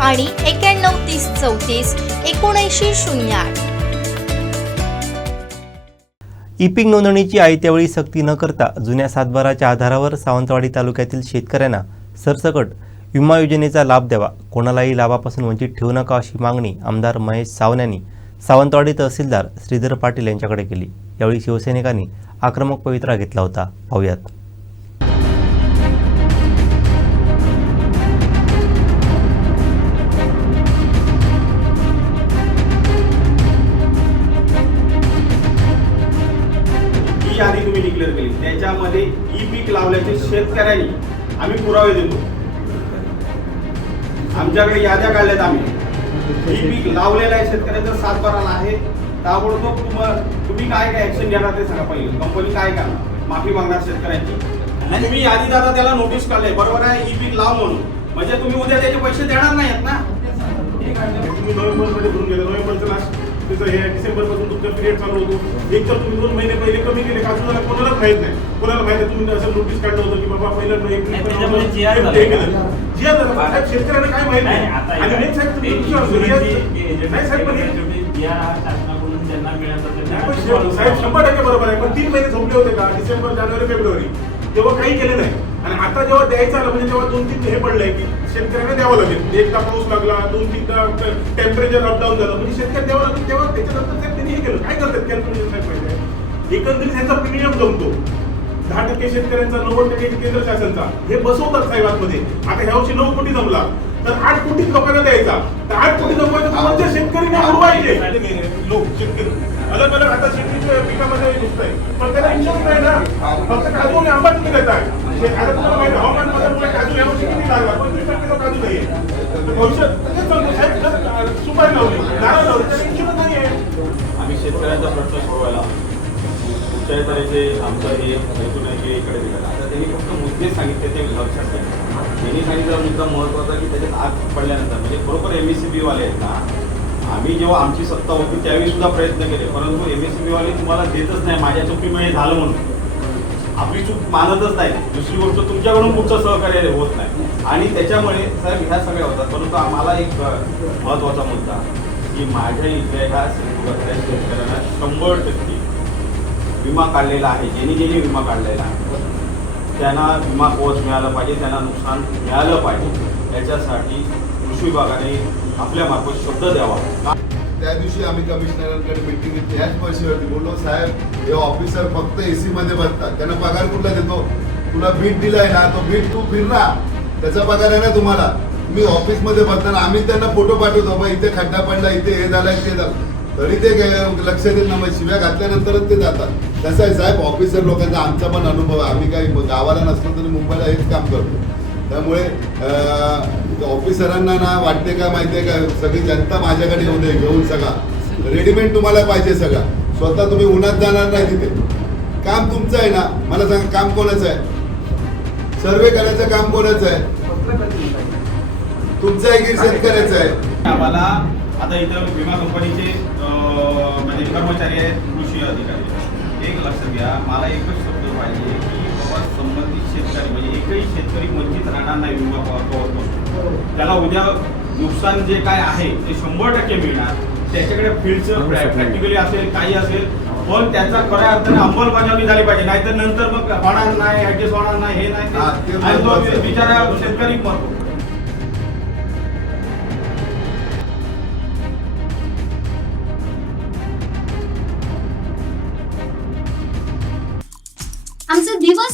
आणि एक्याण्णव तीस चौतीस एकोणऐंशी शून्य आठ. ई-पीक नोंदणीची आयत्यावेळी सक्ती न करता जुन्या सातबाराच्या आधारावर सावंतवाडी तालुक्यातील शेतकऱ्यांना सरसकट विमा योजनेचा लाभ द्यावा कोणालाही लाभापासून वंचित ठेवू नका अशी मागणी आमदार महेश सावन्यांनी सावंतवाडी तहसीलदार श्रीधर पाटील यांच्याकडे केली. यावेळी शिवसैनिकांनी आक्रमक पवित्रा घेतला होता. पाहुयात. वर्षी आधी तुम्ही डिक्लेअर केली. त्याच्यामध्ये ई पीक लावल्याचे शेतकऱ्यांनी आम्ही पुरावे देतो. आमच्याकडे याद्या काढल्यात आम्ही. ई पीक लावलेलं आहे शेतकऱ्याचा सात बाराला आहे. ताबडतोब तुम्हाला तुम्ही काय काय ऍक्शन घेणार ते सांगा पहिले. कंपनी काय करणार? माफी मागणार शेतकऱ्यांची. आणि तुम्ही यादी दादा त्याला नोटीस काढले बरोबर आहे ई पीक लाव म्हणून. म्हणजे तुम्ही उद्या त्याचे पैसे देणार नाहीत ना? तुम्ही नोव्हेंबरमध्ये भरून गेले नोव्हेंबरचं लास्ट त्याचं हे डिसेंबरपासून तुमचा पिरियड चालू होतो. एक तर तुम्ही दोन महिने पहिले कमी केले का तुम्हाला कोणालाच माहीत नाही? कोणाला माहीत तुम्ही असं नोटीस काढलं होतं की बाबा पहिलं एक. साहेब, शेतकऱ्यांना काय माहीत नाही, नाही साहेब तुम्ही तुमच्या रियाज- नाही साहेब पण साहेब शंभर टक्के बरोबर आहे. पण तीन महिने झोपले होते का? डिसेंबर जानेवारी फेब्रुवारी. तेव्हा काही केले नाही. आणि आता जेव्हा द्यायचं आलं म्हणजे तेव्हा दोन तीन हे पडलंय की शेतकऱ्यांना द्यावं लागेल. एकदा पाऊस लागला दोन तीनदा टेम्परेचर अपडाऊन झालं म्हणजे शेतकरी द्यावं लागेल. तेव्हा त्याच्यानंतर साहेब त्यांनी हे केलं. काय करतात कॅल्क्युलेशन साहेब पाहिजे एकंदरीत ह्याचा प्रीमियम जमतो. दहा टक्के शेतकऱ्यांचा नव्वद टक्के केंद्र शासनचा. हे बसवतात साहेब आतमध्ये. आता ह्या वर्षी नऊ कोटी जमला. तर आठ कोटी लोकांना द्यायचा. तर आठ कोटी जमवायचं कोणत्या शेतकरी नाही उडवायचे लोक शेतकरी. अलग अलग आता शेतीच्या पिकामध्ये घुसतंय पण त्याला इन्शुरन्स नाही ना? फक्त काजू आणि आंबा तुम्ही देताय. आता तुम्हाला माहिती हवामान बदलमुळे काजू यावर्षी किती लागला पंचवीस टक्के तो काजू नाहीये. भविष्यात तेच सांगतो साहेब सुपारी लावली नारळ लावली तर इन्शुरन्स नाही आहे. आम्ही शेतकऱ्यांचा प्रश्न सोडवायला कुठच्याही तऱ्हेचे आमचं हे हेतू नाही की इकडे दिलं आता त्यांनी फक्त मुद्दे सांगितले ते लक्षात घ्या त्यांनी सांगितलेला मुद्दा महत्त्वाचा की त्याच्यात आग पडल्यानंतर म्हणजे बरोबर एम एस सी बी वाले आहेत ना आम्ही जेव्हा आमची सत्ता होती त्यावेळी सुद्धा प्रयत्न केले परंतु एम एस सी बी वाले तुम्हाला देतच नाही माझ्या चुकीमुळे झालं म्हणून. आपली चूक मानतच नाही. दुसरी गोष्ट तुमच्याकडून कुठचं सहकार्य होत नाही. आणि त्याच्यामुळे साहेब ह्या सगळ्या होतात. परंतु आम्हाला एक महत्त्वाचा महत्त्वाचा मुद्दा की माझ्या इथल्या ह्या सिंधुदुर्गातल्या शेतकऱ्यांना शंभर टक्के विमा काढलेला आहे. ज्यांनी ज्यांनी विमा काढलेला आहे त्यांना विमा कोच मिळालं पाहिजे त्यांना नुकसान मिळालं पाहिजे. याच्यासाठी कृषी विभागाने आपल्या मार्फत शब्द द्यावा. त्या दिवशी आम्ही कमिशनरांकडे मिटिंग घेतली. याच पैशावरती बोललो साहेब हे ऑफिसर फक्त एसी मध्ये बसतात. त्यांना पगार कुठला देतो? तुला बीट दिलाय ना तो बीट तू फिरना त्याचा पगार आहे ना तुम्हाला. मी ऑफिसमध्ये बसताना आम्ही त्यांना फोटो पाठवतो. बा इथे खड्डा पडला इथे हे झालाय ते झालं. तरी ते लक्ष देत ना मग शिव्या घातल्यानंतरच ते जातात. कसं आहे साहेब ऑफिसर लोकांचा आमचा पण अनुभव आहे. आम्ही काही गावाला नसलो तरी मुंबईला हेच काम करतो. त्यामुळे ऑफिसरांना ना वाटते का माहितीये का सगळी जनता माझ्याकडे येऊ दे घेऊन सगळा. रेडीमेड तुम्हाला पाहिजे सगळा. स्वतः तुम्ही उन्हात जाणार नाही तिथे. काम तुमचं आहे ना. मला सांगा काम कोणाचं आहे? सर्वे करायचं काम कोणाचं आहे? तुमचं आहे की शेतकऱ्याचं आहे? आम्हाला आता इथं विमा कंपनीचे म्हणजे कर्मचारी आहेत कृषी अधिकारी. एक लक्ष घ्या मला एकच शब्द पाहिजे संबंधित शेतकरी म्हणजे एकही शेतकरी वंचित राहणार नाही विमा कवचपासून त्याला उद्या नुकसान जे काय आहे ते शंभर टक्के मिळणार. त्याच्याकडे फील्डचं प्रॅक्टिकली असेल काही असेल पण त्याचा खऱ्या अर्थाने अंमलबजावणी झाली पाहिजे. नाहीतर नंतर मग होणार नाही ऍडजस्ट होणार नाही हे नाही हा, आणि तो. बिचारा शेतकरी मरतो